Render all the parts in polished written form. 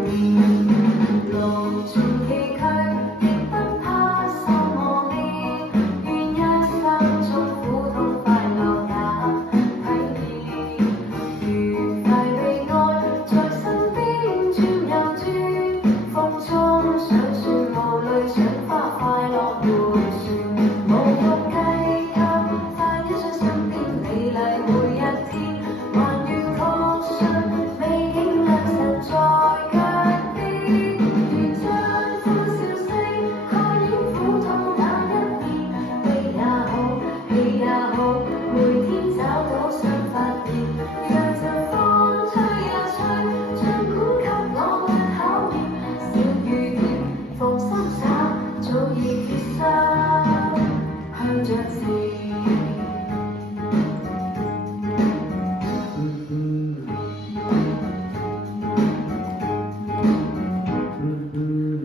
路盡崎嶇，亦不怕受磨練，願一生中苦痛快樂也體驗。愉快被愛在身邊轉又轉，風中想說無淚賞花快樂迴旋，無用計較，快一將身邊美麗每一天，還願確信美景良辰在腳邊，願將歡笑聲開演苦痛那一面，悲也好，喜也好，每天找到新發現，讓陣風吹呀吹，儘管給我們考驗，小雨點放心灑，早已決心向着前。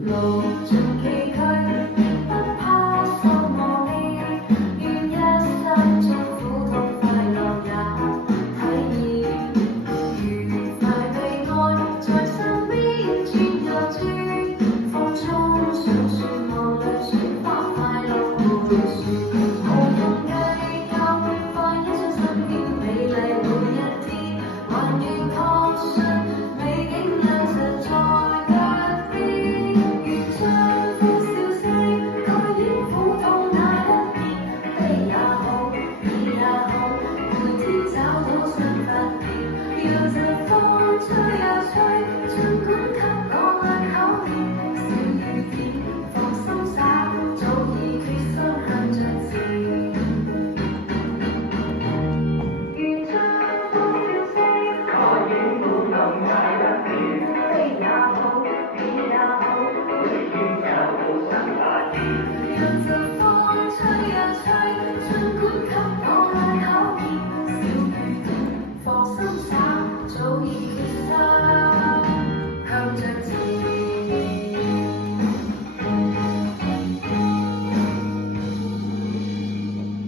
路盡崎嶇，亦不怕受磨練，願一生中苦痛快樂也體驗。愉快被愛在身邊轉又轉。